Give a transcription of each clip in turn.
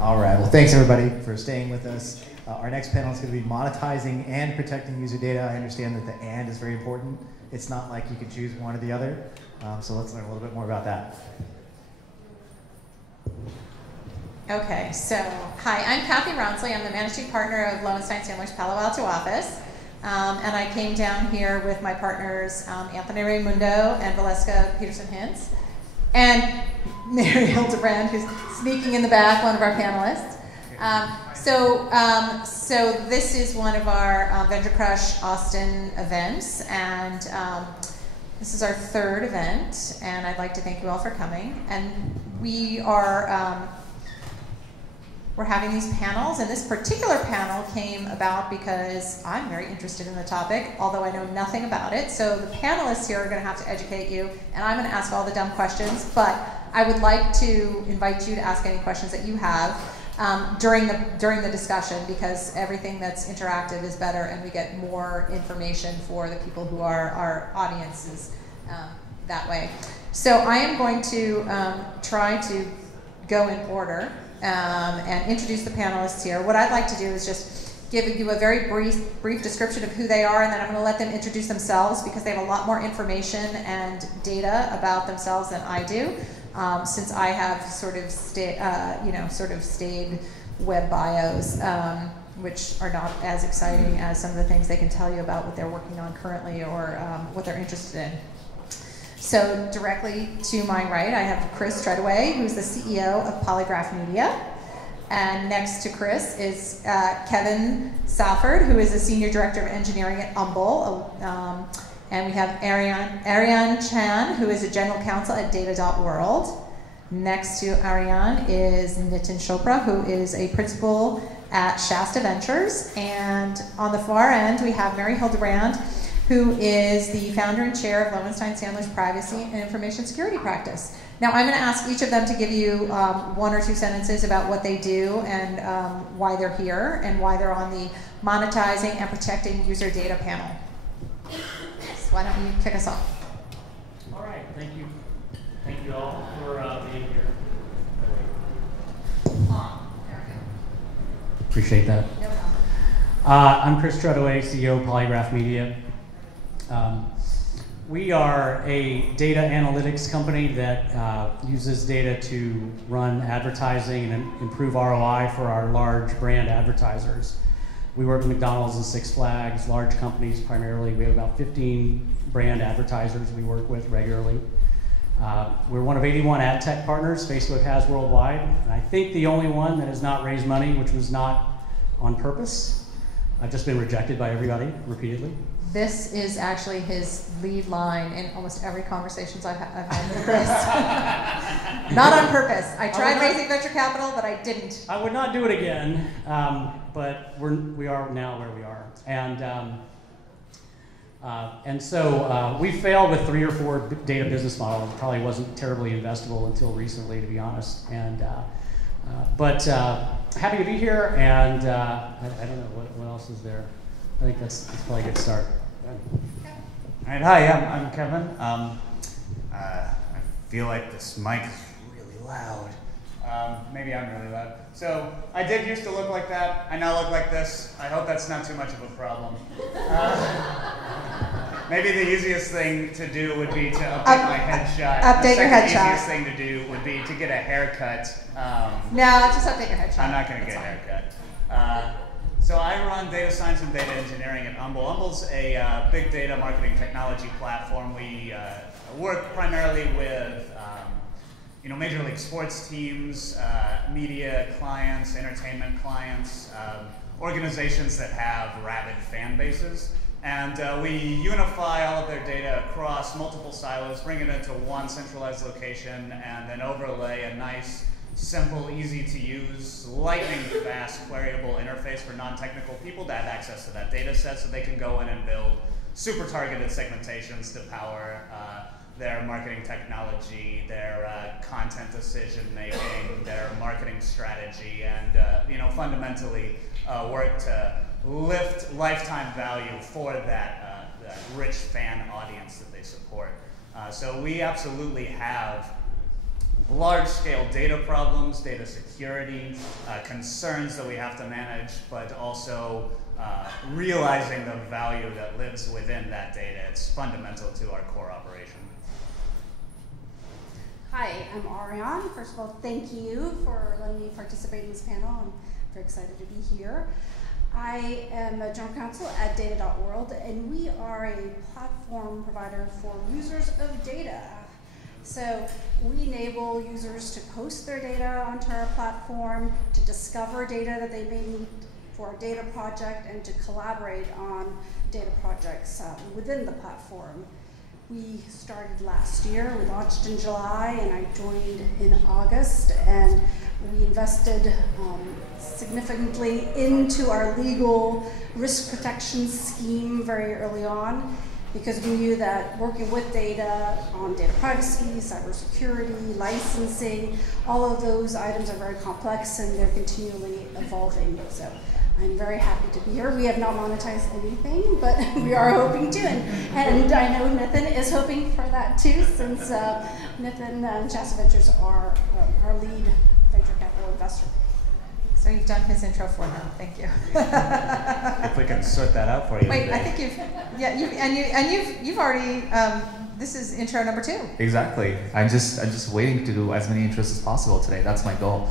All right, well, thanks everybody for staying with us. Our next panel is going to be monetizing and protecting user data. I understand that the "and" is very important. It's not like you can choose one or the other. So let's learn a little bit more about that. Okay, so hi, I'm Kathy Rounsley. I'm the managing partner of Lowenstein Sandler's Palo Alto office. And I came down here with my partners, Anthony Raimundo and Valeska Peterson-Hintz, and Mary Hildebrand, who's sneaking in the back, one of our panelists. So this is one of our VentureCrush Austin events, and this is our third event, and I'd like to thank you all for coming. And we are we're having these panels, and this particular panel came about because I'm very interested in the topic, although I know nothing about it. So the panelists here are going to have to educate you, and I'm going to ask all the dumb questions, but I would like to invite you to ask any questions that you have during the discussion, because everything that's interactive is better, and we get more information for the people who are our audiences that way. So I am going to try to go in order and introduce the panelists here. What I'd like to do is just give you a very brief description of who they are, and then I'm going to let them introduce themselves, because they have a lot more information and data about themselves than I do, since I have sort of stayed web bios, which are not as exciting as some of the things they can tell you about what they're working on currently or what they're interested in. So directly to my right, I have Chris Treadaway, who's the CEO of Polygraph Media. And next to Chris is Kevin Safford, who is the Senior Director of Engineering at Humble. And we have Ariane Chan, who is a General Counsel at Data.World. Next to Ariane is Nitin Chopra, who is a Principal at Shasta Ventures. And on the far end, we have Mary Hildebrand, who is the founder and chair of Lowenstein Sandler's Privacy and Information Security Practice. Now, I'm going to ask each of them to give you one or two sentences about what they do and why they're here and why they're on the Monetizing and Protecting User Data panel. So why don't you kick us off? All right, thank you. Thank you all for being here. Appreciate that. No problem. I'm Chris Treadaway, CEO of Polygraph Media. We are a data analytics company that uses data to run advertising and improve ROI for our large brand advertisers. We work with McDonald's and Six Flags, large companies primarily. We have about 15 brand advertisers we work with regularly. We're one of 81 ad tech partners Facebook has worldwide, and I think the only one that has not raised money, which was not on purpose. I've just been rejected by everybody repeatedly. This is actually his lead line in almost every conversations I've had with Chris. Not on purpose. I tried raising venture capital, but I didn't. I would not do it again, but we are now where we are. And so we failed with 3 or 4 data business models. It probably wasn't terribly investable until recently, to be honest. But happy to be here, and I don't know, what else is there? I think that's probably a good start. All right, hi, I'm Kevin. I feel like this mic is really loud. Maybe I'm really loud. So I did used to look like that. I now look like this. I hope that's not too much of a problem. Maybe the easiest thing to do would be to update my headshot. Update your headshot. The easiest thing to do would be to get a haircut. No, just update your headshot. I'm not going to get a haircut. So I run data science and data engineering at Humble. Humble's a big data marketing technology platform. We work primarily with Major League Sports teams, media clients, entertainment clients, organizations that have rabid fan bases. And we unify all of their data across multiple silos, bring it into one centralized location, and then overlay a nice, simple, easy to use, lightning fast, queryable interface for non-technical people to have access to that data set so they can go in and build super targeted segmentations to power their marketing technology, their content decision making, their marketing strategy, and fundamentally work to lift lifetime value for that rich fan audience that they support. So we absolutely have large-scale data problems, data security, concerns that we have to manage, but also realizing the value that lives within that data. It's fundamental to our core operation. Hi, I'm Ariane. First of all, thank you for letting me participate in this panel. I'm very excited to be here. I am a general counsel at Data.World, and we are a platform provider for users of data. So we enable users to post their data onto our platform, to discover data that they may need for a data project, and to collaborate on data projects within the platform. We started last year. We launched in July, and I joined in August, and we invested significantly into our legal risk protection scheme very early on, because we knew that working with data on data privacy, cybersecurity, licensing, all of those items are very complex and they're continually evolving. So I'm very happy to be here. We have not monetized anything, but we are hoping to. And I know Nathan is hoping for that too, since Nathan and Shasta Ventures are our lead venture capital investor. So you've done his intro for him. Thank you. If we can sort that out for you. Wait, today. I think you've already. This is intro number 2. Exactly. I'm just waiting to do as many intros as possible today. That's my goal.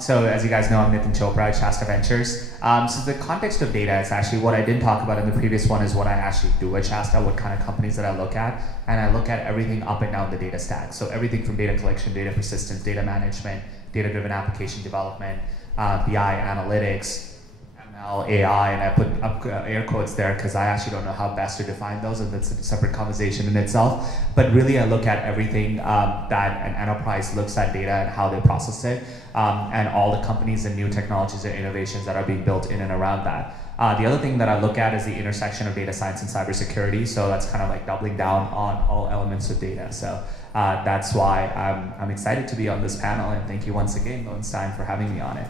So as you guys know, I'm Nitin Chopra at Shasta Ventures. So the context of data is actually what I didn't talk about in the previous one is what I actually do at Shasta, what kind of companies that I look at. And I look at everything up and down the data stack. So everything from data collection, data persistence, data management, data-driven application development, BI analytics, ML, AI, and I put up air quotes there because I actually don't know how best to define those, and that's a separate conversation in itself. But really, I look at everything that an enterprise looks at data and how they process it, and all the companies and new technologies and innovations that are being built in and around that. The other thing that I look at is the intersection of data science and cybersecurity. So that's kind of like doubling down on all elements of data. So that's why I'm excited to be on this panel, and thank you once again, Lowenstein, for having me on it.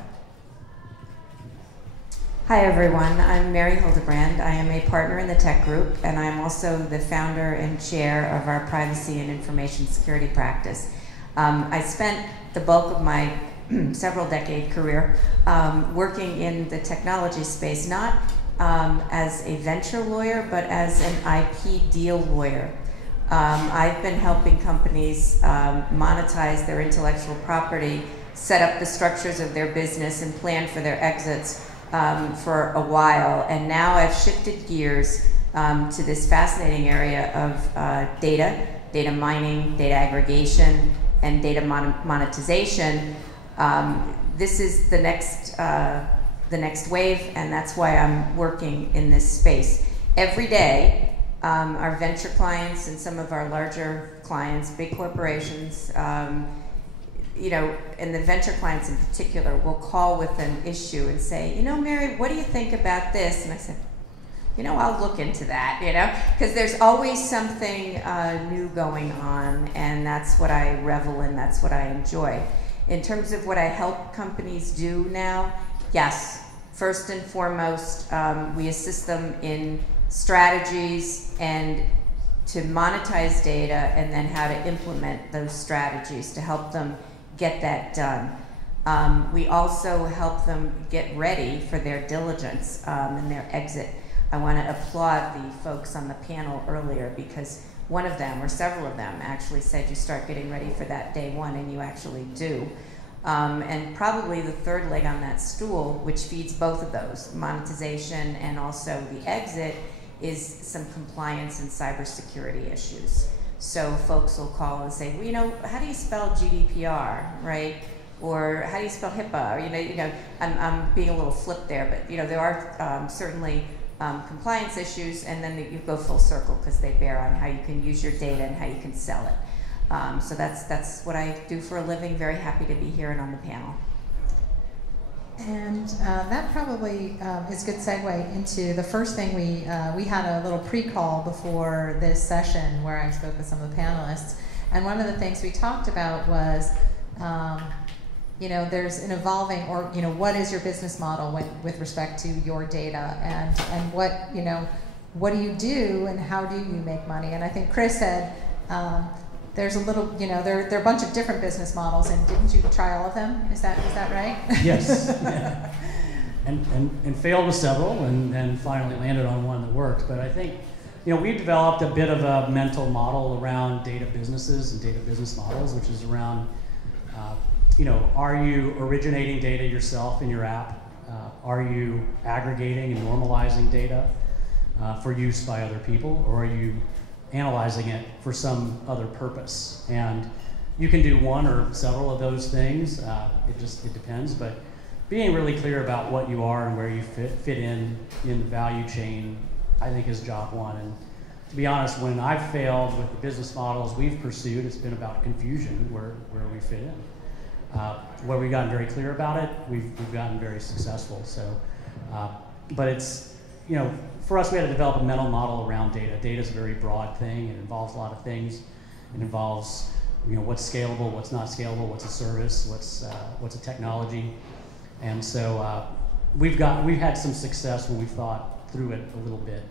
Hi everyone, I'm Mary Hildebrand. I am a partner in the tech group, and I'm also the founder and chair of our privacy and information security practice. I spent the bulk of my several decade career working in the technology space, not as a venture lawyer, but as an IP deal lawyer. I've been helping companies monetize their intellectual property, set up the structures of their business, and plan for their exits for a while, and now I've shifted gears to this fascinating area of data mining, data aggregation, and data monetization. This is the next wave, and that's why I'm working in this space. Every day, our venture clients and some of our larger clients, big corporations, you know, and the venture clients in particular will call with an issue and say, you know, Mary, what do you think about this? And I said, you know, I'll look into that, you know, because there's always something new going on, and that's what I revel in, that's what I enjoy. In terms of what I help companies do now, yes, first and foremost, we assist them in strategies and to monetize data, and then how to implement those strategies to help them get that done. We also help them get ready for their diligence and their exit. I want to applaud the folks on the panel earlier, because one of them, or several of them, actually said you start getting ready for that day one, and you actually do. And probably the third leg on that stool, which feeds both of those, monetization and also the exit, is some compliance and cybersecurity issues. So folks will call and say, well, you know, how do you spell GDPR, right? Or how do you spell HIPAA? Or, you know, I'm being a little flip there, but you know, there are certainly compliance issues, and then you go full circle because they bear on how you can use your data and how you can sell it. So that's what I do for a living. Very happy to be here and on the panel. And that probably is a good segue into the first thing we had a little pre-call before this session where I spoke with some of the panelists, and one of the things we talked about was, you know, there's an evolving, or you know, what is your business model with respect to your data, and what, you know, what do you do and how do you make money? And I think Chris said, there's a little, you know, there are a bunch of different business models, and didn't you try all of them? Is that right? Yes. Yeah. And failed with several, and finally landed on one that worked. But I think, you know, we've developed a bit of a mental model around data businesses and data business models, which is around, you know, are you originating data yourself in your app? Are you aggregating and normalizing data for use by other people, or are you analyzing it for some other purpose? And you can do one or several of those things. It depends, but being really clear about what you are and where you fit in the value chain, I think, is job one. And to be honest, when I've failed with the business models we've pursued, it's been about confusion where we fit in. Where we've gotten very clear about it, we've gotten very successful. So, but it's, you know, for us, we had to develop a mental model around data. Data is a very broad thing. It involves a lot of things. It involves, you know, what's scalable, what's not scalable, what's a service, what's a technology. And so we've had some success when we've thought through it a little bit,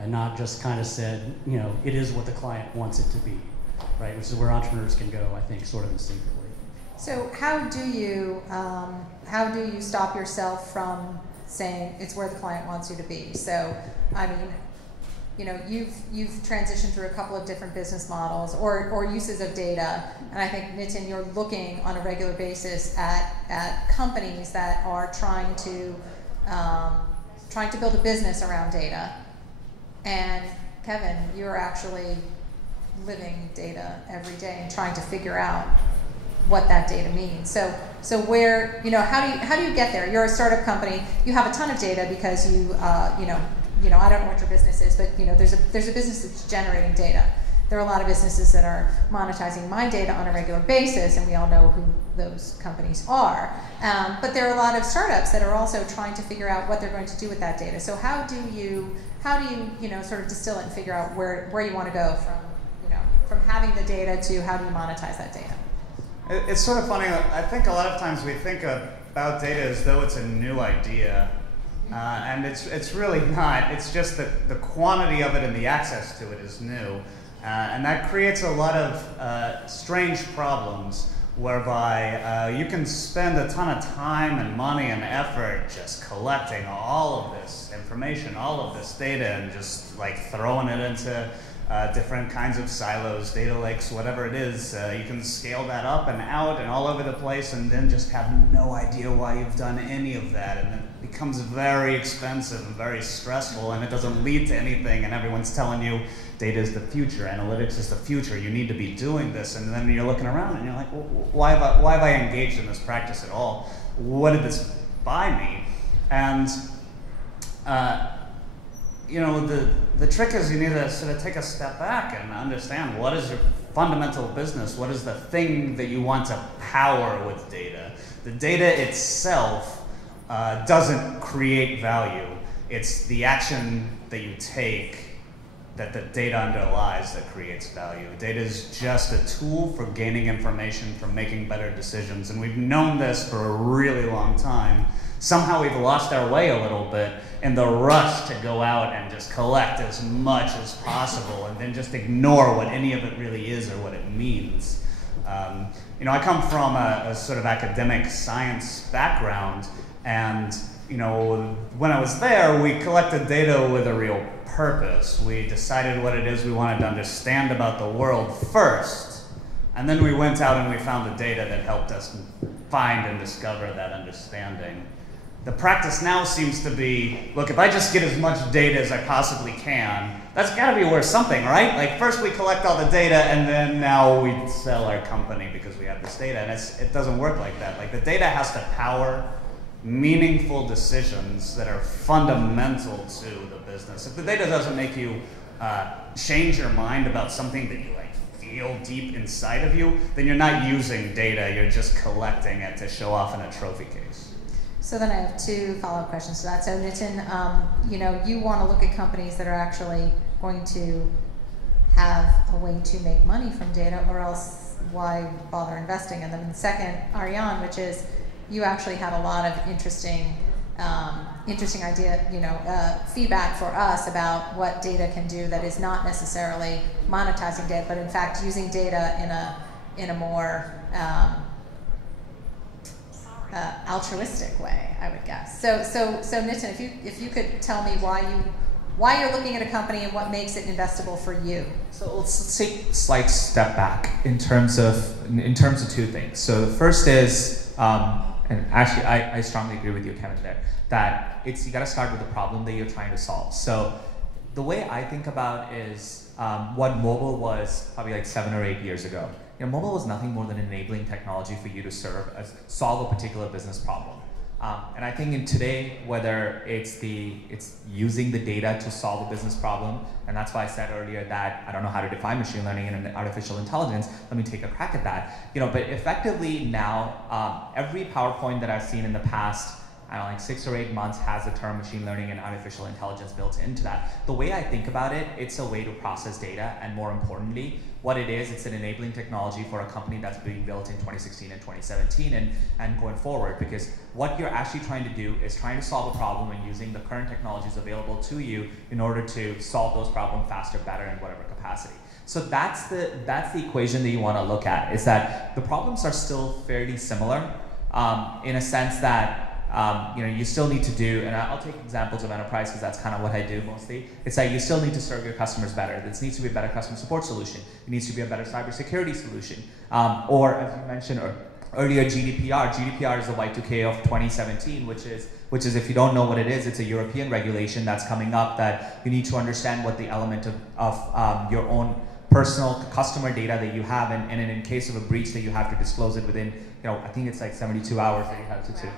and not just kind of said, you know, it is what the client wants it to be, right? Which is where entrepreneurs can go, I think, sort of instinctively. So how do you stop yourself from saying it's where the client wants you to be? So, I mean, you know, you've transitioned through a couple of different business models or uses of data, and I think, Nitin, you're looking on a regular basis at companies that are trying to build a business around data. And Kevin, you're actually living data every day and trying to figure out what that data means. So where, you know, how do you get there? You're a startup company. You have a ton of data because you know, I don't know what your business is, but, you know, there's a business that's generating data. There are a lot of businesses that are monetizing my data on a regular basis, and we all know who those companies are. But there are a lot of startups that are also trying to figure out what they're going to do with that data. So how do you know, sort of distill it and figure out where you want to go from having the data to how do you monetize that data? It's sort of funny. I think a lot of times we think about data as though it's a new idea, and it's really not. It's just that the quantity of it and the access to it is new, and that creates a lot of strange problems whereby you can spend a ton of time and money and effort just collecting all of this information, all of this data, and just like throwing it into different kinds of silos, data lakes, whatever it is. You can scale that up and out and all over the place, and then just have no idea why you've done any of that, and it becomes very expensive and very stressful, and it doesn't lead to anything, and everyone's telling you data is the future, analytics is the future, you need to be doing this, and then you're looking around and you're like, well, why have I engaged in this practice at all? What did this buy me? And you know, the trick is you need to sort of take a step back and understand what is your fundamental business, what is the thing that you want to power with data. The data itself doesn't create value. It's the action that you take that the data underlies that creates value. Data is just a tool for gaining information, for making better decisions, and we've known this for a really long time. Somehow we've lost our way a little bit in the rush to go out and just collect as much as possible and then just ignore what any of it really is or what it means. You know, I come from a sort of academic science background, and you know, when I was there, we collected data with a real purpose. We decided what it is we wanted to understand about the world first, and then we went out and we found the data that helped us find and discover that understanding. The practice now seems to be, look, if I just get as much data as I possibly can, that's got to be worth something, right? Like, first we collect all the data, and then now we sell our company because we have this data, and it doesn't work like that. Like, the data has to power meaningful decisions that are fundamental to the business. If the data doesn't make you change your mind about something that you like feel deep inside of you, then you're not using data, you're just collecting it to show off in a trophy case. So then I have two follow-up questions to that. So Nitin, you know, you want to look at companies that are actually going to have a way to make money from data, or else why bother investing in them? And second, Ariane, which is you actually have a lot of interesting interesting idea, feedback for us about what data can do that is not necessarily monetizing data, but in fact using data in a more altruistic way, I would guess. So Nitin, if you could tell me why you're looking at a company and what makes it investable for you. So let's take a slight step back in terms of two things. So the first is, and actually I strongly agree with you, Kevin, there, that you got to start with the problem that you're trying to solve. So the way I think about is what mobile was probably like 7 or 8 years ago. Mobile was nothing more than enabling technology for you to solve a particular business problem. And I think in today, whether it's using the data to solve a business problem, and that's why I said earlier that I don't know how to define machine learning and artificial intelligence, let me take a crack at that. But effectively now, every PowerPoint that I've seen in the past, I don't know, like 6 or 8 months has the term machine learning and artificial intelligence built into that. The way I think about it, it's a way to process data, and more importantly, what it is, it's an enabling technology for a company that's being built in 2016 and 2017 and going forward, because what you're actually trying to do is trying to solve a problem and using the current technologies available to you in order to solve those problems faster, better, in whatever capacity. So that's the equation that you want to look at, is that the problems are still fairly similar in a sense that you still need to do, and I'll take examples of enterprise because that's kind of what I do mostly. It's that you still need to serve your customers better. This needs to be a better customer support solution. It needs to be a better cybersecurity solution. Or as you mentioned earlier, GDPR. GDPR is the Y2K of 2017, which is, if you don't know what it is, it's a European regulation that's coming up that you need to understand what the element of your own personal customer data that you have, and in case of a breach that you have to disclose it within, I think it's like 72 hours that you have to do.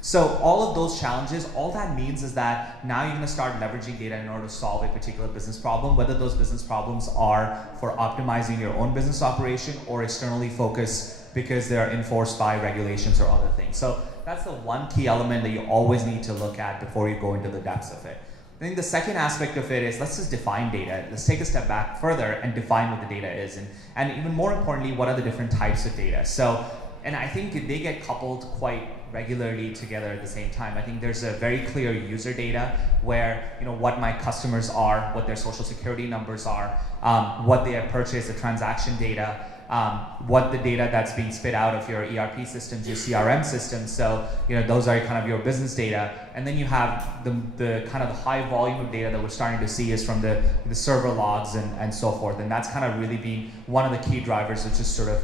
So all of those challenges, all that means is that now you're going to start leveraging data in order to solve a particular business problem, whether those business problems are for optimizing your own business operation or externally focused because they're enforced by regulations or other things. So that's the one key element that you always need to look at before you go into the depths of it. I think the second aspect of it is, let's just define data. Let's take a step back further and define what the data is. And even more importantly, what are the different types of data? So, and I think they get coupled quite regularly together at the same time. I think there's a very clear user data where, what my customers are, what their social security numbers are, what they have purchased, the transaction data, what the data that's being spit out of your ERP systems, your CRM systems. So, those are kind of your business data. And then you have the kind of the high volume of data that we're starting to see is from the server logs and so forth. And that's kind of really been one of the key drivers of just sort of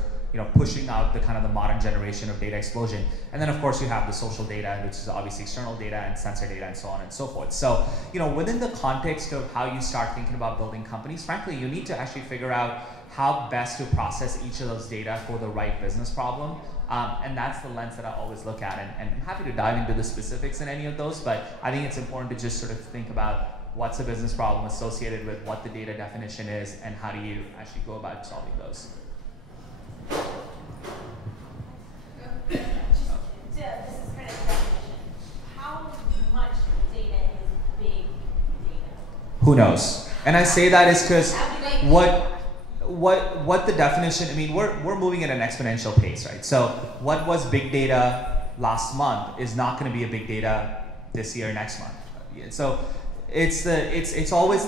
pushing out the kind of the modern generation of data explosion. And then of course you have the social data, which is obviously external data and sensor data and so on and so forth. So, within the context of how you start thinking about building companies, frankly, you need to actually figure out how best to process each of those data for the right business problem. And that's the lens that I always look at. And I'm happy to dive into the specifics in any of those, but I think it's important to just sort of think about what's a business problem associated with what the data definition is and how do you actually go about solving those. This is kind of definition. How much data is big data? Who knows? And I say that is because what the definition, I mean, we're moving at an exponential pace, right? So what was big data last month is not going to be a big data this year, next month. So it's always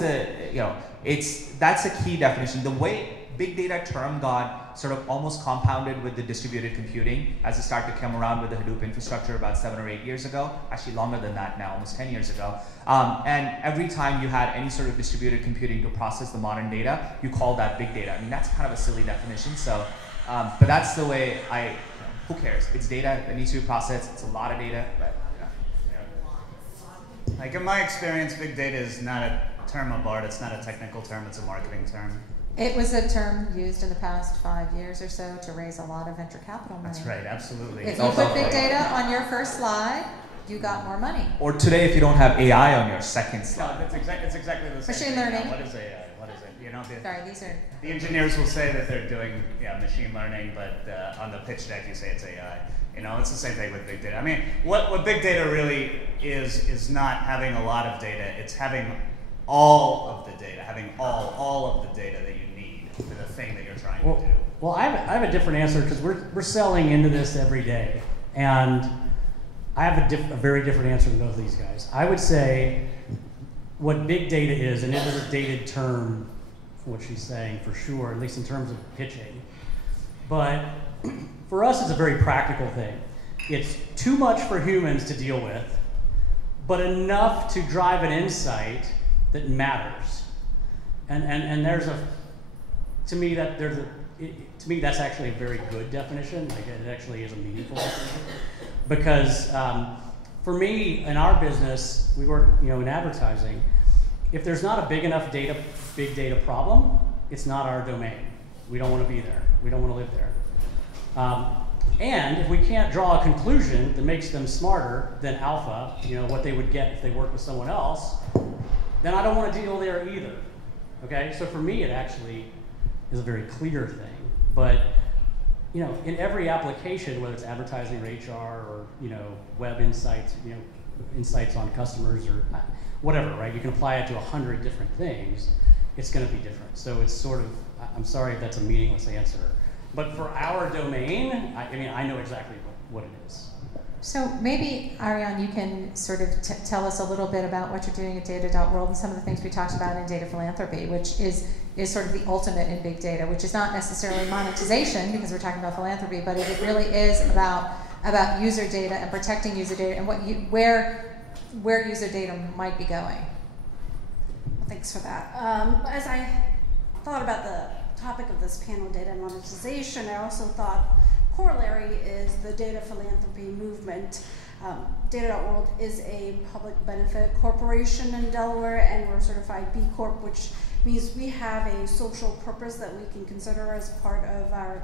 that's a key definition. The way big data term got sort of almost compounded with the distributed computing as it started to come around with the Hadoop infrastructure about 7 or 8 years ago, actually longer than that now, almost 10 years ago. And every time you had any sort of distributed computing to process the modern data, you call that big data. I mean, that's kind of a silly definition, so, but that's the way who cares? It's data that needs to be processed, it's a lot of data, but Like in my experience, big data is not a term of art, it's not a technical term, it's a marketing term. It was a term used in the past 5 years or so to raise a lot of venture capital money. That's right, absolutely. If you put big data on your first slide, you got more money. Or today, if you don't have AI on your second slide. No, it's exactly the same Machine thing. learning. What is AI? What is it? Sorry, these are... The engineers will say that they're doing machine learning, but on the pitch deck you say it's AI. It's the same thing with big data. I mean, what big data really is not having a lot of data, it's having all of the data, having all of the data that you need for the thing that you're trying to do. Well, I have a different answer because we're selling into this every day, and I have a very different answer than both of these guys. I would say what big data is, and it is a dated term for what she's saying for sure, at least in terms of pitching. But for us, it's a very practical thing. It's too much for humans to deal with, but enough to drive an insight that matters. And there's a, to me that's actually a very good definition. Like it actually is a meaningful definition. Because for me, in our business, we work in advertising. If there's not a big enough big data problem, it's not our domain. We don't want to be there. We don't want to live there. And if we can't draw a conclusion that makes them smarter than alpha, what they would get if they worked with someone else, then I don't want to deal there either. Okay, so for me, it actually is a very clear thing. But in every application, whether it's advertising or HR or web insights, insights on customers or whatever, right? You can apply it to 100 different things. It's going to be different. So it's sort of, I'm sorry if that's a meaningless answer, but for our domain, I know exactly what it is. So maybe, Ariane, you can sort of tell us a little bit about what you're doing at Data.World and some of the things we talked about in data philanthropy, which is sort of the ultimate in big data, which is not necessarily monetization, because we're talking about philanthropy, but it really is about user data and protecting user data and where user data might be going. Well, thanks for that. As I thought about the topic of this panel, data monetization, I also thought corollary is the data philanthropy movement. Data.World is a public benefit corporation in Delaware, and we're certified B Corp, which means we have a social purpose that we can consider as part of our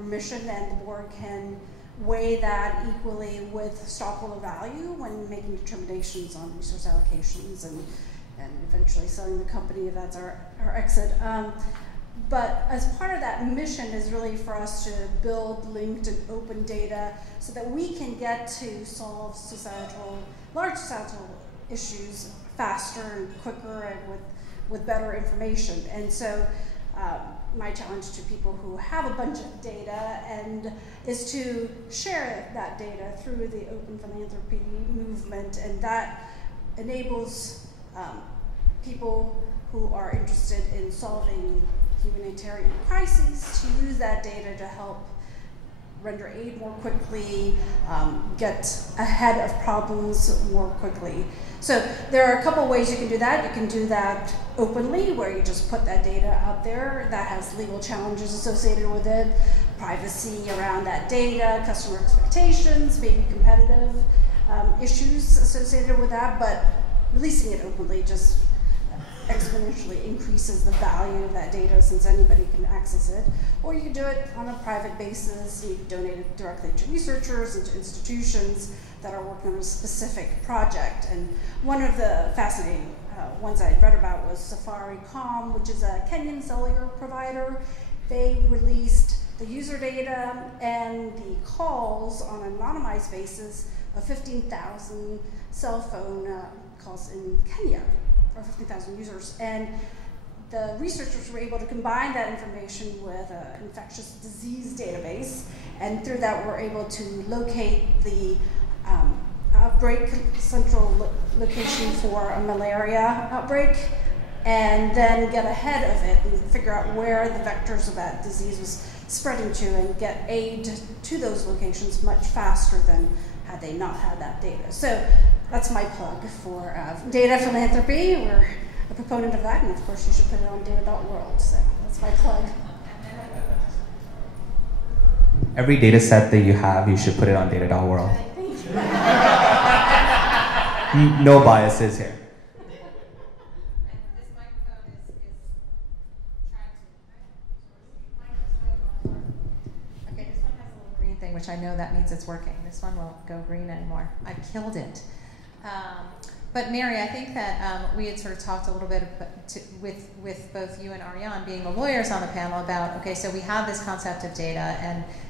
mission, and the board can weigh that equally with stockholder value when making determinations on resource allocations and eventually selling the company if that's our exit. But as part of that mission is really for us to build linked and open data so that we can get to solve large societal issues faster and quicker and with better information. And so my challenge to people who have a bunch of data is to share that data through the open philanthropy movement, and that enables people who are interested in solving humanitarian crises to use that data to help render aid more quickly, get ahead of problems more quickly. So there are a couple ways you can do that. You can do that openly, where you just put that data out there. That has legal challenges associated with it, privacy around that data, customer expectations, maybe competitive issues associated with that, but releasing it openly just exponentially increases the value of that data since anybody can access it. Or you can do it on a private basis. You can donate it directly to researchers and to institutions that are working on a specific project. And one of the fascinating ones I read about was Safaricom, which is a Kenyan cellular provider. They released the user data and the calls on an anonymized basis of 15,000 cell phone calls in Kenya, or 50,000 users. And the researchers were able to combine that information with an infectious disease database, and through that were able to locate the outbreak central location for a malaria outbreak, and then get ahead of it and figure out where the vectors of that disease was spreading to and get aid to those locations much faster than had they not had that data. So that's my plug for data philanthropy. We're a proponent of that, and of course you should put it on data.world. So that's my plug. Every data set that you have, you should put it on data.world. Thank you. No biases here. Which I know that means it's working. This one won't go green anymore. I killed it. But Mary, I think that we had sort of talked a little bit with both you and Ariane being the lawyers on the panel about, okay, so we have this concept of data,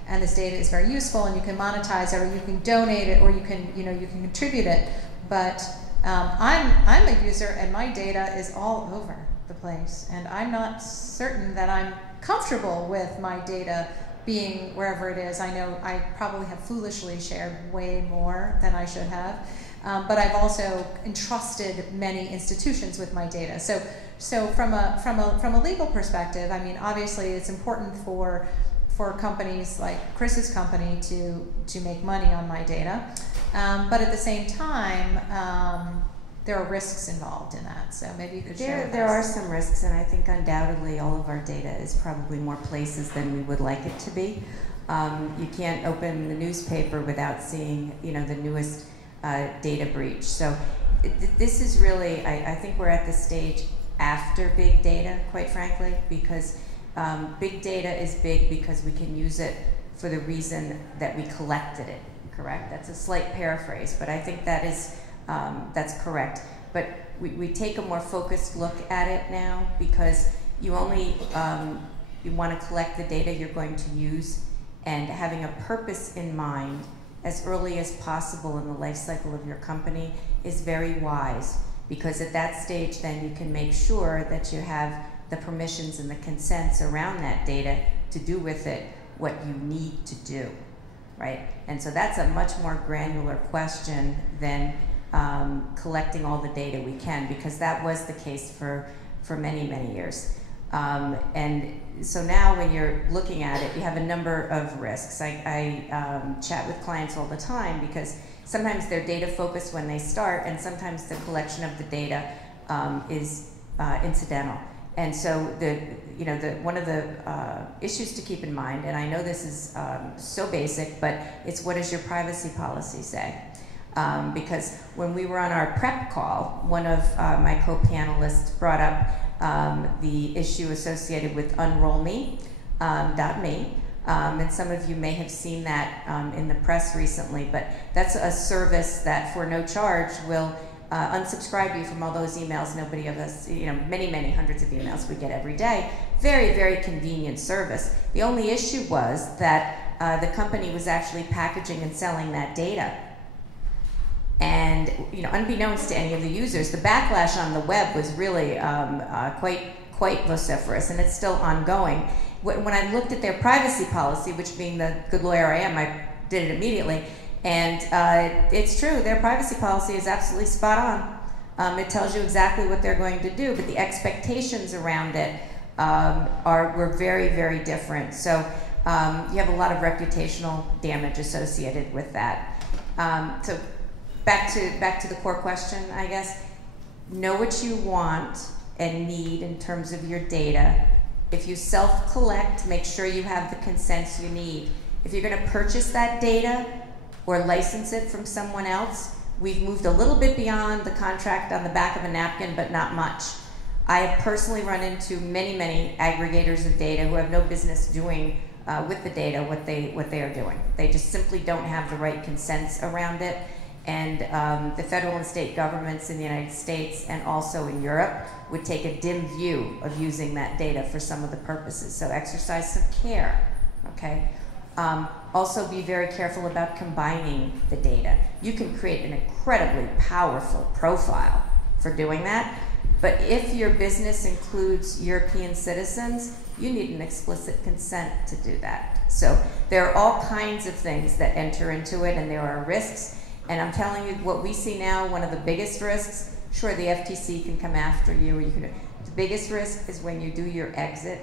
and this data is very useful, and you can monetize it, or you can donate it, or you can contribute it. But I'm a user, and my data is all over the place, and I'm not certain that I'm comfortable with my data being wherever it is. I know I probably have foolishly shared way more than I should have, but I've also entrusted many institutions with my data. So from a legal perspective, I mean, obviously it's important for companies like Chris's company to make money on my data, but at the same time, there are risks involved in that. So maybe you could share. There are some risks, and I think undoubtedly all of our data is probably more places than we would like it to be. You can't open the newspaper without seeing, you know, the newest data breach. So this is really, I think we're at the stage after big data, quite frankly, because big data is big because we can use it for the reason that we collected it, correct? That's a slight paraphrase, but I think that is, that's correct. But we take a more focused look at it now because you only, you want to collect the data you're going to use, and having a purpose in mind as early as possible in the life cycle of your company is very wise, because at that stage then you can make sure that you have the permissions and the consents around that data to do with it what you need to do, right? And so that's a much more granular question than collecting all the data we can, because that was the case for many, many years. And so now when you're looking at it, you have a number of risks. I chat with clients all the time because sometimes they're data focused when they start, and sometimes the collection of the data is incidental. And so one of the issues to keep in mind, and I know this is so basic, but it's what does your privacy policy say? Because when we were on our prep call, one of my co-panelists brought up the issue associated with unrollme.me. And some of you may have seen that in the press recently, but that's a service that for no charge will unsubscribe you from all those emails. Nobody of us, many, many hundreds of emails we get every day. Very, very convenient service. The only issue was that the company was actually packaging and selling that data. And unbeknownst to any of the users, the backlash on the web was really quite vociferous, and it's still ongoing. When I looked at their privacy policy, which being the good lawyer I am, I did it immediately, and it's true, their privacy policy is absolutely spot on. It tells you exactly what they're going to do, but the expectations around it were very, very different. So you have a lot of reputational damage associated with that. So back to the core question, I guess. Know what you want and need in terms of your data. If you self-collect, make sure you have the consents you need. If you're going to purchase that data or license it from someone else, we've moved a little bit beyond the contract on the back of a napkin, but not much. I have personally run into many, many aggregators of data who have no business doing with the data what they are doing. They just simply don't have the right consents around it. And the federal and state governments in the United States and also in Europe would take a dim view of using that data for some of the purposes. So exercise some care, okay? Also be very careful about combining the data. You can create an incredibly powerful profile for doing that, but if your business includes European citizens, you need an explicit consent to do that. So there are all kinds of things that enter into it, and there are risks. And I'm telling you, what we see now, one of the biggest risks, sure, the FTC can come after you, or you can. The biggest risk is when you do your exit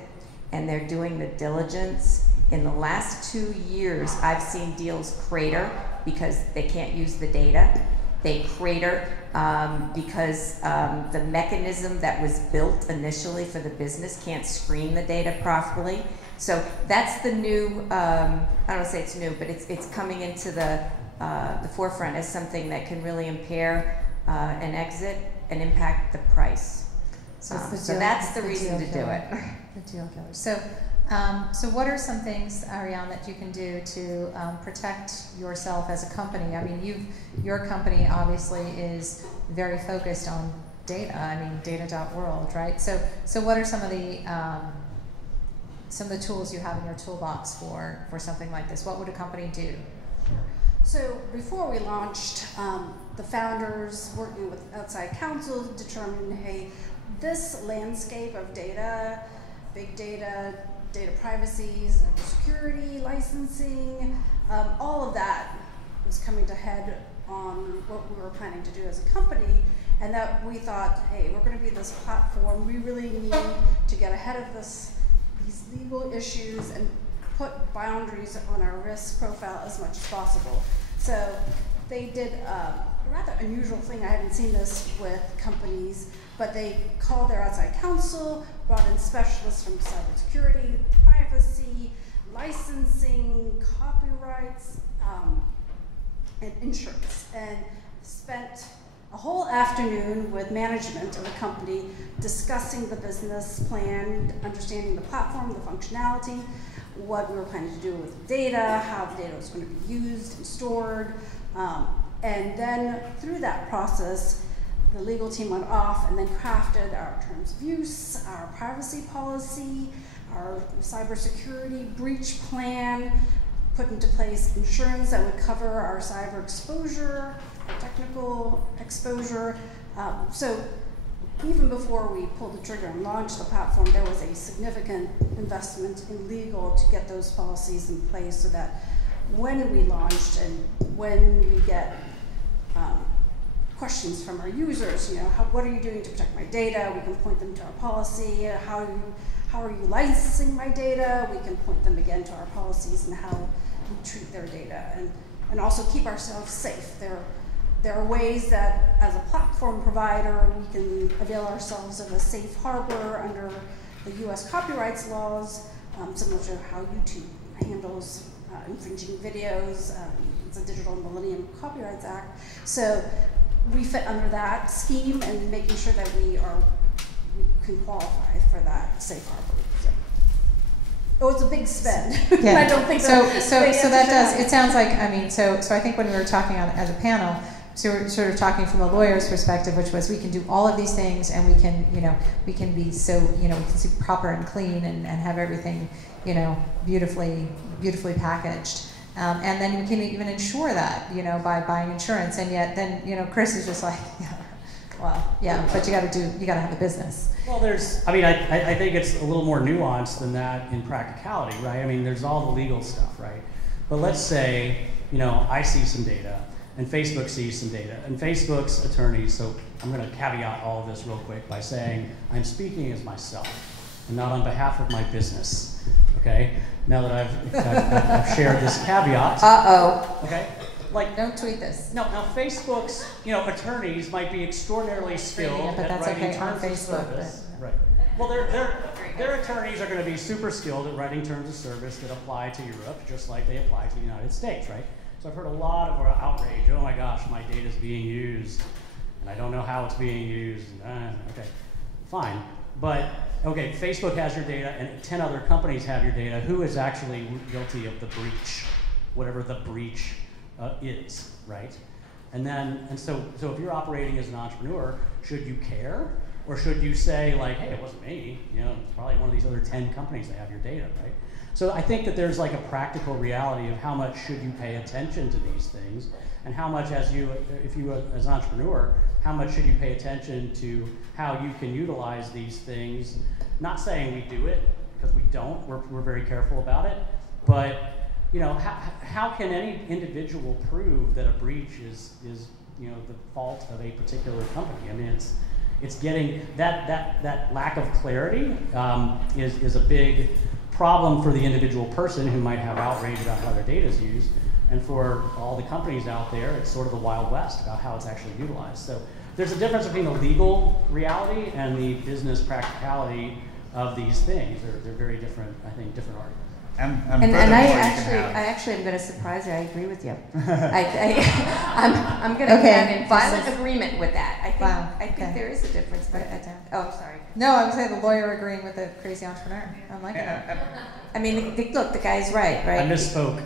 and they're doing the diligence. In the last 2 years, I've seen deals crater because they can't use the data. They crater because the mechanism that was built initially for the business can't screen the data properly. So that's the new, I don't want to say it's new, but it's coming into the forefront as something that can really impair an exit and impact the price. So that's the reason to do it. The deal killer. So what are some things, Ariane, that you can do to protect yourself as a company? I mean, your company obviously is very focused on data. I mean, data.world, right? So what are some of the tools you have in your toolbox for something like this? What would a company do? So before we launched, the founders working with outside counsel determined, hey, this landscape of data, big data, data privacy, cybersecurity, licensing, all of that was coming to head on what we were planning to do as a company, and that we thought, hey, we're going to be this platform. We really need to get ahead of these legal issues and put boundaries on our risk profile as much as possible. So they did a rather unusual thing. I haven't seen this with companies, but they called their outside counsel, brought in specialists from cybersecurity, privacy, licensing, copyrights, and insurance, and spent a whole afternoon with management of the company discussing the business plan, understanding the platform, the functionality, what we were planning to do with the data, how the data was going to be used and stored. And then through that process, the legal team went off and then crafted our terms of use, our privacy policy, our cybersecurity breach plan, put into place insurance that would cover our cyber exposure, our technical exposure. So even before we pulled the trigger and launched the platform, there was a significant investment in legal to get those policies in place so that when we launched and when we get questions from our users, what are you doing to protect my data? We can point them to our policy. How are you licensing my data? We can point them again to our policies and how we treat their data, and also keep ourselves safe. There are ways that, as a platform provider, we can avail ourselves of a safe harbor under the US copyrights laws, similar to how YouTube handles infringing videos. It's a Digital Millennium Copyrights Act. So we fit under that scheme and making sure that we can qualify for that safe harbor. So. Oh, it's a big spend. Yeah. I don't think so that does. It sounds like, I mean, so I think when we were talking as a panel, so we're sort of talking from a lawyer's perspective, which was we can do all of these things and we can be so, we can see proper and clean and have everything, beautifully packaged. And then we can even insure that, by buying insurance. And yet then, Chris is just like, well, yeah, but you got to have a business. Well, I think it's a little more nuanced than that in practicality, right? I mean, there's all the legal stuff, right? But let's say, I see some data, and Facebook sees some data, and Facebook's attorneys, so I'm going to caveat all of this real quick by saying I'm speaking as myself, and not on behalf of my business, okay? Now that I've shared this caveat. Uh-oh. Okay? Don't tweet this. No, now Facebook's attorneys might be extraordinarily skilled at writing terms of service. Right. Well, their attorneys are going to be super skilled at writing terms of service that apply to Europe, just like they apply to the United States, right? So I've heard a lot of outrage. Oh my gosh, my data is being used, and I don't know how it's being used. Okay, fine. But okay, Facebook has your data, and 10 other companies have your data. Who is actually guilty of the breach, whatever the breach is, right? And so if you're operating as an entrepreneur, should you care? Or should you say, like, hey, it wasn't me, it's probably one of these other 10 companies that have your data, right? So I think that there's like a practical reality of how much should you pay attention to these things, and how much as an entrepreneur, how much should you pay attention to how you can utilize these things? Not saying we do it, because we don't, we're very careful about it, but how can any individual prove that a breach is the fault of a particular company? I mean, it's getting that lack of clarity is a big problem for the individual person who might have outrage about how their data is used, and for all the companies out there, it's sort of the Wild West about how it's actually utilized. So there's a difference between the legal reality and the business practicality of these things. They're very different, I think, different arguments. And I actually am going to surprise you. I agree with you. I'm going to have in violent agreement with that. I think there is a difference. But I'm sorry. No, I would say the lawyer agreeing with the crazy entrepreneur. I'm liking it. I mean, look, the guy's right? I misspoke.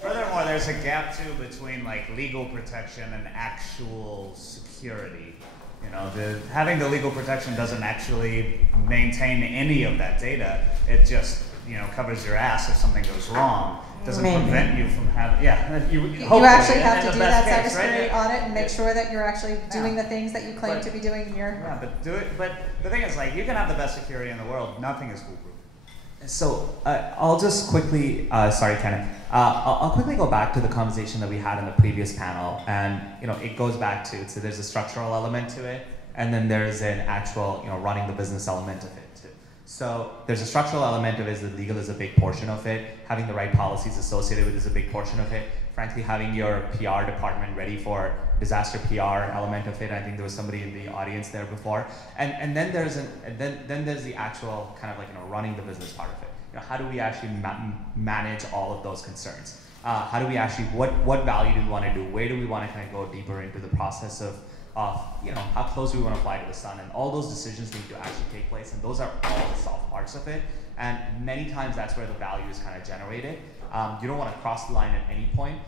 Furthermore, there's a gap too between legal protection and actual security. Having the legal protection doesn't actually maintain any of that data. It just, covers your ass if something goes wrong. doesn't Maybe. prevent you from having, You hopefully, actually have in to the do best that case, cybersecurity right? audit and make sure that you're actually doing the things that you claim But- to be doing in your. Yeah, but do it. But the thing is, like, you can have the best security in the world. Nothing is foolproof. So I'll just quickly, sorry, Kenneth. I'll quickly go back to the conversation that we had in the previous panel, and it goes back to so there's a structural element to it, and then there's an actual running the business element of it too. So there's a structural element of it, that legal is a big portion of it. Having the right policies associated with it is a big portion of it. Frankly, having your PR department ready for disaster PR element of it. I think there was somebody in the audience there before. And then there's then there's the actual kind of like running the business part of it. How do we actually manage all of those concerns? How do we actually what value do we want to do? Where do we want to kind of go deeper into the process of how close do we want to fly to the sun? And all those decisions need to actually take place, and those are all the soft parts of it. And many times that's where the value is kind of generated. You don't want to cross the line at any point.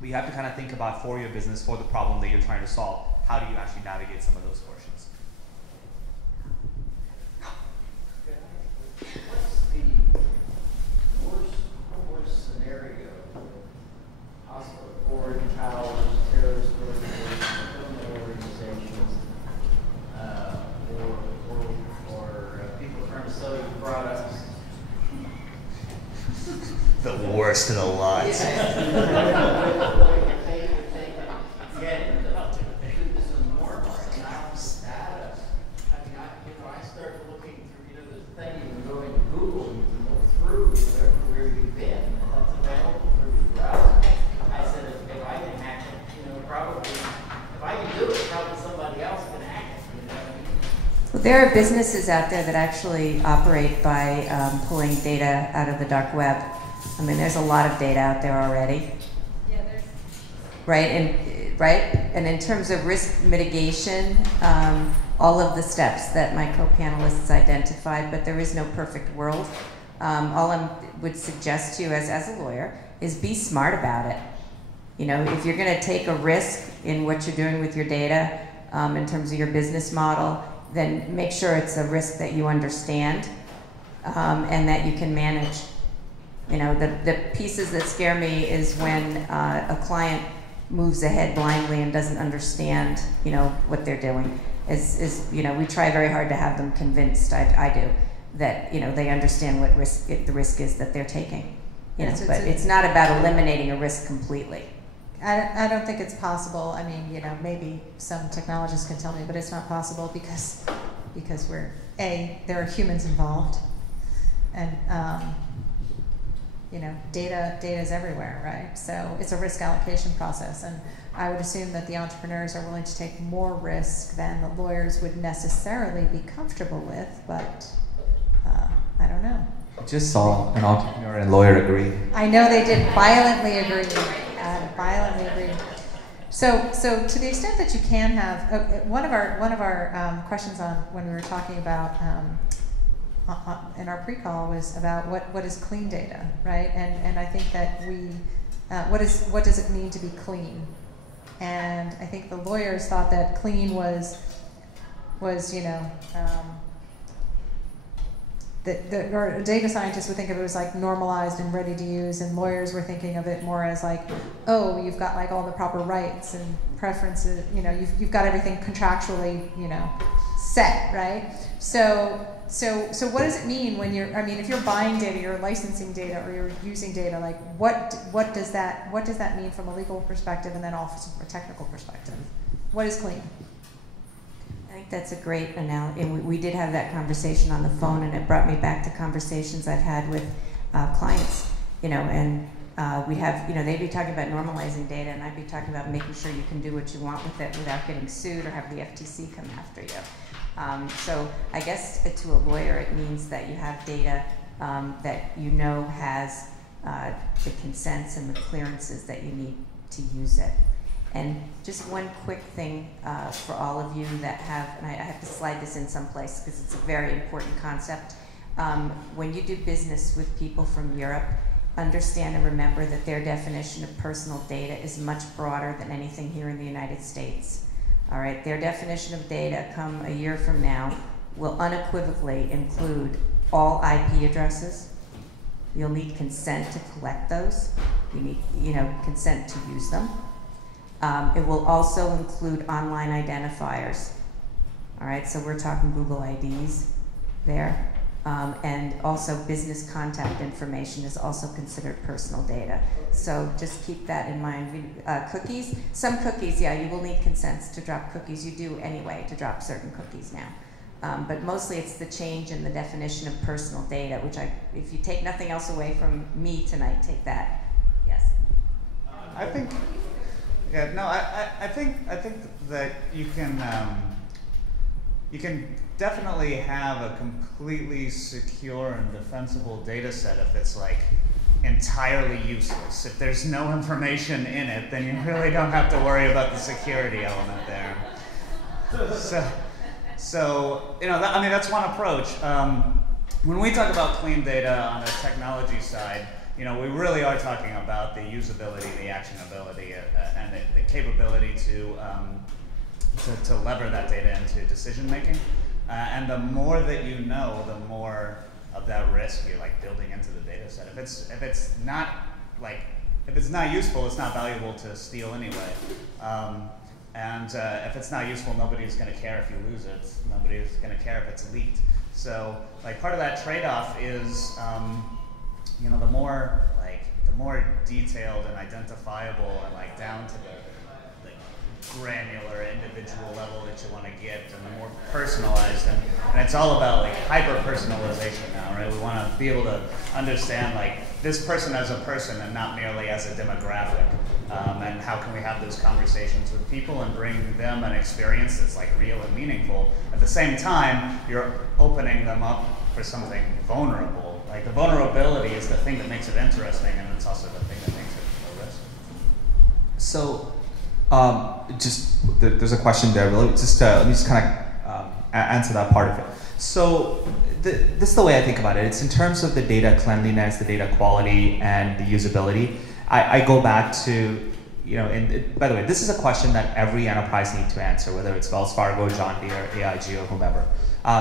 But you have to kind of think about for your business, for the problem that you're trying to solve, how do you actually navigate some of those portions? What's the worst scenario? Hostile foreign powers, terrorist organizations, criminal organizations, or people trying to sell you products. The worst of the lot. I start looking through, this thing, you can go into Google, you can look through where you've been, and that's available through your browser. I said, if I can hack it, probably, if I can do it, probably somebody else can hack it, Well, there are businesses out there that actually operate by pulling data out of the dark web. I mean, there's a lot of data out there already. Yeah, there's. Right? And in terms of risk mitigation, all of the steps that my co-panelists identified, but there is no perfect world. All I would suggest to you as a lawyer is be smart about it. If you're going to take a risk in what you're doing with your data in terms of your business model, then make sure it's a risk that you understand and that you can manage. The pieces that scare me is when a client moves ahead blindly and doesn't understand, what they're doing. We try very hard to have them convinced, I do, that, they understand what the risk is that they're taking. But it's not about eliminating a risk completely. I don't think it's possible. I mean, maybe some technologists can tell me, but it's not possible because there are humans involved, and data is everywhere, right? So it's a risk allocation process, and I would assume that the entrepreneurs are willing to take more risk than the lawyers would necessarily be comfortable with, but I don't know. I just saw an entrepreneur and lawyer agree. I know they did violently agree. Violently agree. So to the extent that you can have one of our questions on when we were talking about in our pre-call was about what is clean data, right? And I think that what does it mean to be clean? And I think the lawyers thought that clean was or data scientists would think of it as like normalized and ready to use, and lawyers were thinking of it more as like, oh, you've got like all the proper rights and preferences, you've got everything contractually, set, right? So what does it mean when if you're buying data, you're licensing data, or you're using data, like what does that mean from a legal perspective, and then also from a technical perspective? What is clean? I think that's a great analogy. And we did have that conversation on the phone, and it brought me back to conversations I've had with clients, and we'd have, they'd be talking about normalizing data, and I'd be talking about making sure you can do what you want with it without getting sued or have the FTC come after you. So I guess to a lawyer, it means that you have data that has the consents and the clearances that you need to use it. And just one quick thing for all of you that have, and I have to slide this in someplace because it's a very important concept. When you do business with people from Europe, understand and remember that their definition of personal data is much broader than anything here in the United States. All right, their definition of data come a year from now will unequivocally include all IP addresses, You'll need consent to collect those. You need, consent to use them. It will also include online identifiers. All right, so we're talking Google IDs there. And also business contact information is also considered personal data. So just keep that in mind. Cookies, some cookies, yeah, you will need consents to drop cookies. You do anyway to drop certain cookies now. But mostly it's the change in the definition of personal data, which if you take nothing else away from me tonight, take that. Yes? I think, yeah, no, I think that you can definitely have a completely secure and defensible data set if it's like entirely useless. If there's no information in it, then you really don't have to worry about the security element there. So I mean, that's one approach. When we talk about clean data on the technology side, we really are talking about the usability, the actionability, and the capability to lever that data into decision making. And the more that you know, the more of that risk you're like building into the data set. If it's not useful, it's not valuable to steal anyway. And if it's not useful, nobody's going to care if you lose it. Nobody's going to care if it's leaked. So like part of that trade-off is the more detailed and identifiable and like down to the granular individual level that you want to get, and the more personalized, and it's all about like hyper personalization now, right? We want to be able to understand like this person as a person and not merely as a demographic, and how can we have those conversations with people and bring them an experience that's like real and meaningful. At the same time, you're opening them up for something vulnerable. Like the vulnerability is the thing that makes it interesting, and it's also the thing that makes it a risk. So there's a question there. Let me just kind of answer that part of it. So this is the way I think about it. It's in terms of the data cleanliness, the data quality, and the usability. I go back to, by the way, this is a question that every enterprise needs to answer, whether it's Wells Fargo, John Deere, AIG, or whomever.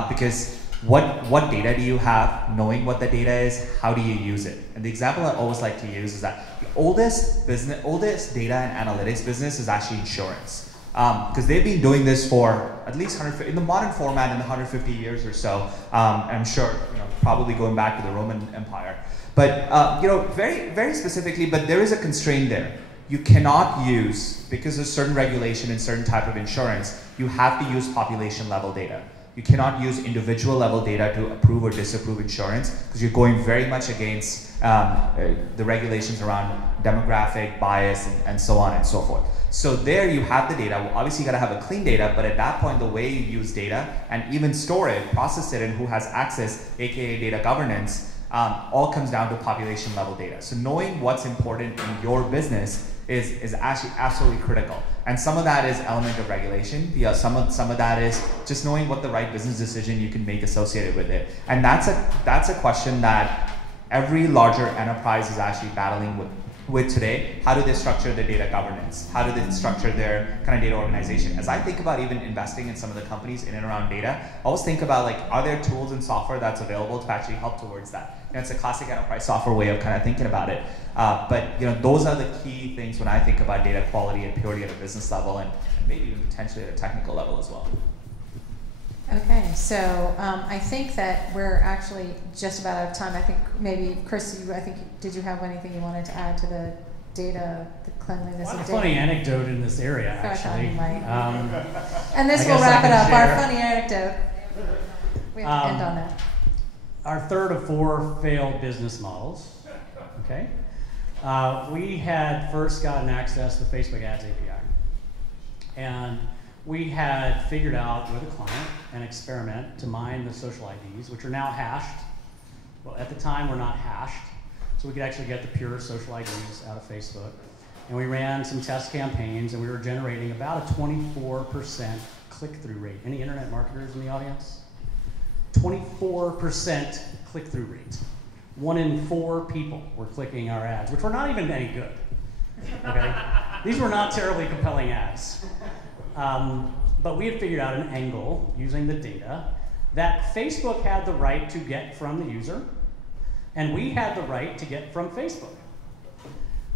Because what data do you have? Knowing what the data is, how do you use it? And the example I always like to use is that the oldest data and analytics business is actually insurance. Because they've been doing this for at least 150, in the modern format, in the 150 years or so. I'm sure, probably going back to the Roman Empire. But very, very specifically, but there is a constraint there. You cannot use, because there's certain regulation and certain type of insurance, you have to use population level data. You cannot use individual level data to approve or disapprove insurance, because you're going very much against the regulations around demographic bias and so on and so forth. So there you have the data. Well, obviously you gotta have a clean data, but at that point the way you use data and even store it, process it, and who has access, aka data governance, all comes down to population level data. So knowing what's important in your business is actually absolutely critical. And some of that is element of regulation. Some of that is just knowing what the right business decision you can make associated with it. And that's a question that every larger enterprise is actually battling with today. How do they structure their data governance? How do they structure their kind of data organization? As I think about even investing in some of the companies in and around data, I always think about like, are there tools and software that's available to actually help towards that? And it's a classic enterprise software way of kind of thinking about it. But those are the key things when I think about data quality and purity at a business level, and maybe even potentially at a technical level as well. Okay, so I think that we're actually just about out of time. I think maybe, Chris, did you have anything you wanted to add to the data, the cleanliness of data? Funny anecdote in this area, actually. And this will wrap it up, our funny anecdote. We have to end on that. Our third of 4 failed business models, okay? We had first gotten access to the Facebook Ads API. And we had figured out with a client an experiment to mine the social IDs, which are now hashed. Well, at the time, we're not hashed. So we could actually get the pure social IDs out of Facebook. And we ran some test campaigns, and we were generating about a 24% click-through rate. Any internet marketers in the audience? 24% click-through rate. 1 in 4 people were clicking our ads, which were not even any good. Okay? These were not terribly compelling ads. But we had figured out an angle using the data that Facebook had the right to get from the user, And we had the right to get from Facebook.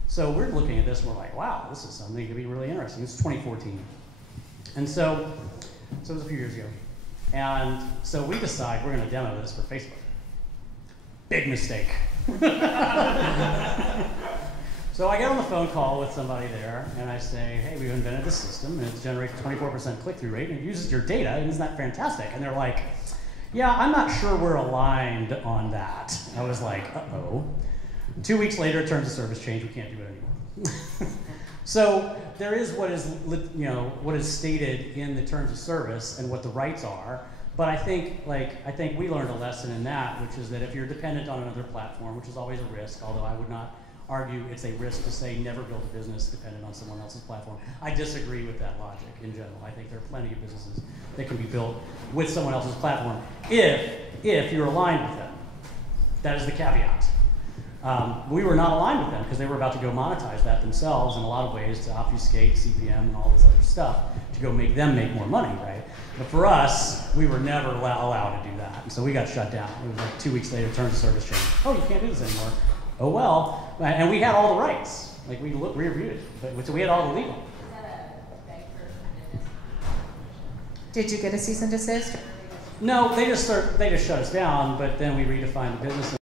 So we're looking at this and we're like, wow, this is something that could be really interesting. This is 2014. And so it was a few years ago. And so we decide we're going to demo this for Facebook. Big mistake. So I get on the phone call with somebody there, and I say, hey, we've invented this system, and it generates 24% click-through rate, and it uses your data, and isn't that fantastic? And they're like, yeah, I'm not sure we're aligned on that. I was like, uh-oh. 2 weeks later, terms of service change, we can't do it anymore. So there is what is stated in the terms of service and what the rights are. But I think we learned a lesson in that, which is that if you're dependent on another platform, which is always a risk, although I would not argue it's a risk to say never build a business dependent on someone else's platform. I disagree with that logic in general. I think there are plenty of businesses that can be built with someone else's platform if you're aligned with them. That is the caveat. We were not aligned with them because they were about to go monetize that themselves in a lot of ways to obfuscate CPM and all this other stuff to go make them make more money, right? But for us, we were never allowed to do that. And so we got shut down. It was like 2 weeks later, terms of service change. Oh, you can't do this anymore. Oh, well. And we had all the rights. Like we reviewed it. But so we had all the legal. Is that a beg for forgiveness? Did you get a cease and desist? No, they just shut us down, but then we redefined the business